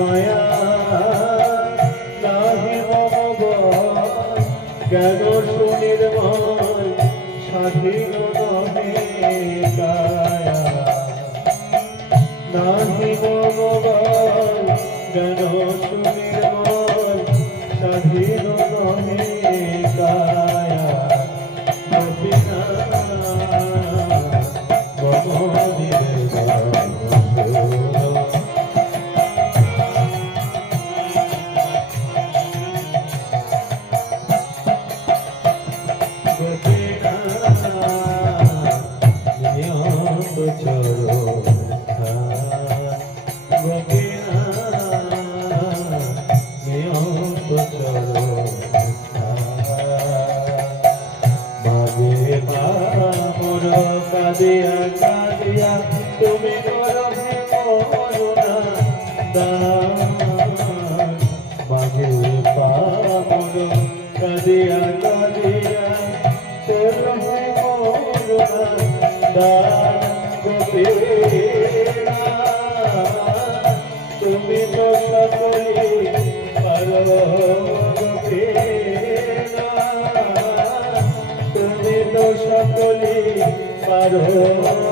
মায়া নাহি মম জ্ঞান সুনির্মল স্বাধীন নহে কায়া নাহি মম জ্ঞান সুনির্মল স্বাধীন নহে কায়া গোপীনা কাদিয়া কাদিয়া তুমি করবে করুণা দান মাঝে পামর কাদিয়া কাদিয়া করবে করুণা দান গোপীনা তুমি তো সকলে পারো গোপীনা তুমি তো সকলে পারো